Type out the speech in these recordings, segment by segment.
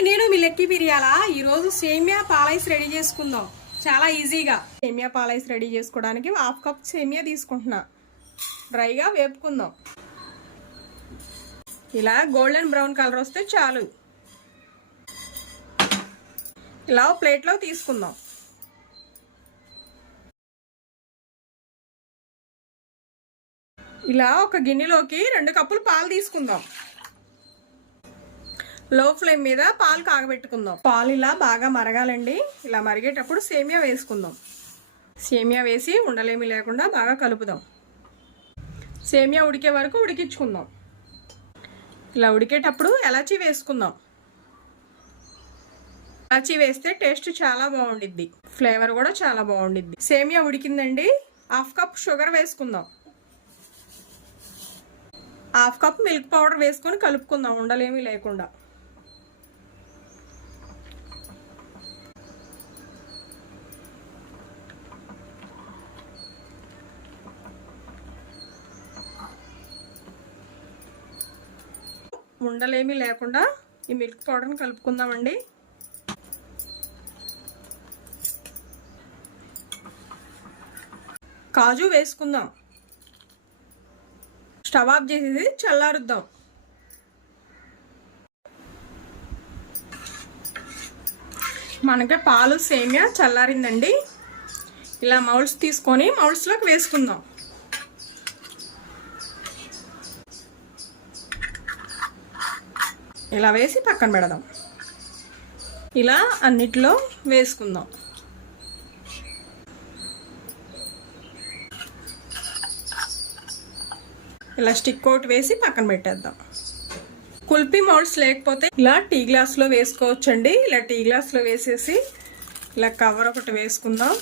అండి, నేను మీ లక్కీ బిర్యాల. ఈరోజు సేమియా పాలైస్ రెడీ చేసుకుందాం చాలా ఈజీగా. సేమియా పాలైస్ రెడీ చేసుకోవడానికి 1/2 కప్ సేమియా తీసుకుంటున్నా. డ్రైగా వేపుకుందాం. ఇలా గోల్డెన్ బ్రౌన్ కలర్ వస్తే చాలు. ఇలా ప్లేట్లో తీసుకుందాం. ఇలా ఒక గిన్నెలోకి 2 కప్పులు పాలు తీసుకుందాం. లో ఫ్లేమ్ మీద పాలు కాగబెట్టుకుందాం. పాలు ఇలా బాగా మరగాలండి. ఇలా మరిగేటప్పుడు సేమియా వేసుకుందాం. సేమియా వేసి ఉండలేమి లేకుండా బాగా కలుపుదాం. సేమియా ఉడికే వరకు ఉడికించుకుందాం. ఇలా ఉడికేటప్పుడు ఎలాచీ వేసుకుందాం. ఎలాచీ వేస్తే టేస్ట్ చాలా బాగుండిద్ది, ఫ్లేవర్ కూడా చాలా బాగుండిద్ది. సేమియా ఉడికిందండి. 1/2 కప్ షుగర్ వేసుకుందాం. 1/2 కప్ మిల్క్ పౌడర్ వేసుకొని కలుపుకుందాం ఉండలేమి లేకుండా. ఉండలేమి లేకుండా ఈ మిల్క్ పౌడర్ని కలుపుకుందామండి. కాజు వేసుకుందాం. స్టవ్ ఆఫ్ చేసేది చల్లారుద్దాం. మనకి పాలు సేమియా చల్లారిందండి. ఇలా మౌల్స్ తీసుకొని మౌల్స్లోకి వేసుకుందాం. ఇలా వేసి పక్కన పెడదాం. ఇలా అన్నిట్లో వేసుకుందాం. ఇలా స్టిక్ అవుట్ వేసి పక్కన పెట్టేద్దాం. కుల్ఫీ మౌల్డ్స్ లేకపోతే ఇలా టీ గ్లాస్లో వేసుకోవచ్చండి. ఇలా టీ గ్లాస్లో వేసేసి ఇలా కవర్ ఒకటి వేసుకుందాం.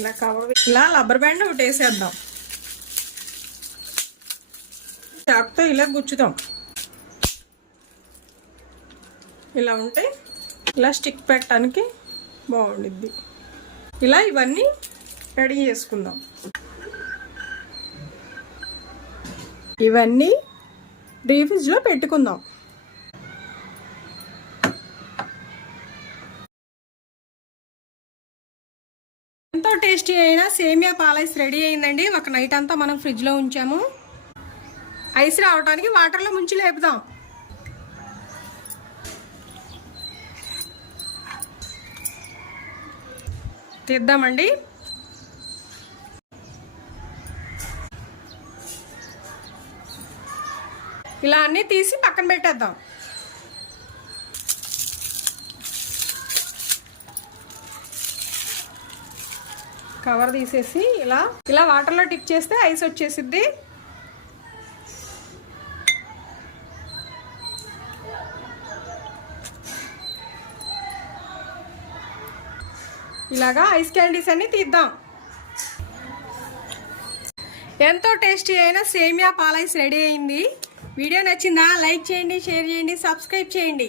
ఇలా కవర్ ఇలా రబ్బర్ బ్యాండ్ ఒకటి వేసేద్దాం. చాకుతో ఇలా గుచ్చుదాం. ఇలా ఉంటే ఇలా స్టిక్ పెట్టడానికి బాగుండిద్ది. ఇలా ఇవన్నీ రెడీ చేసుకుందాం. ఇవన్నీ డీప్ ఫ్రిడ్జ్లో పెట్టుకుందాం. ఎంతో టేస్టీ అయిన సేమియా పాలైస్ రెడీ అయిందండి. ఒక నైట్ అంతా మనం ఫ్రిడ్జ్లో ఉంచాము. ఐస్ రావడానికి వాటర్లో ముంచి లేపుదాం. తీద్దామండి. ఇలా అన్నీ తీసి పక్కన పెట్టేద్దాం. కవర్ తీసేసి ఇలా వాటర్లో టిప్ చేస్తే ఐస్ వచ్చేసిద్ది. ఇలాగా ఐస్ క్యాండీస్ అన్ని తీద్దాం. ఎంతో టేస్టీ అయిన సేమియా పాలైస్ రెడీ అయింది. వీడియో నచ్చిందా? లైక్ చేయండి, షేర్ చేయండి, సబ్స్క్రైబ్ చేయండి.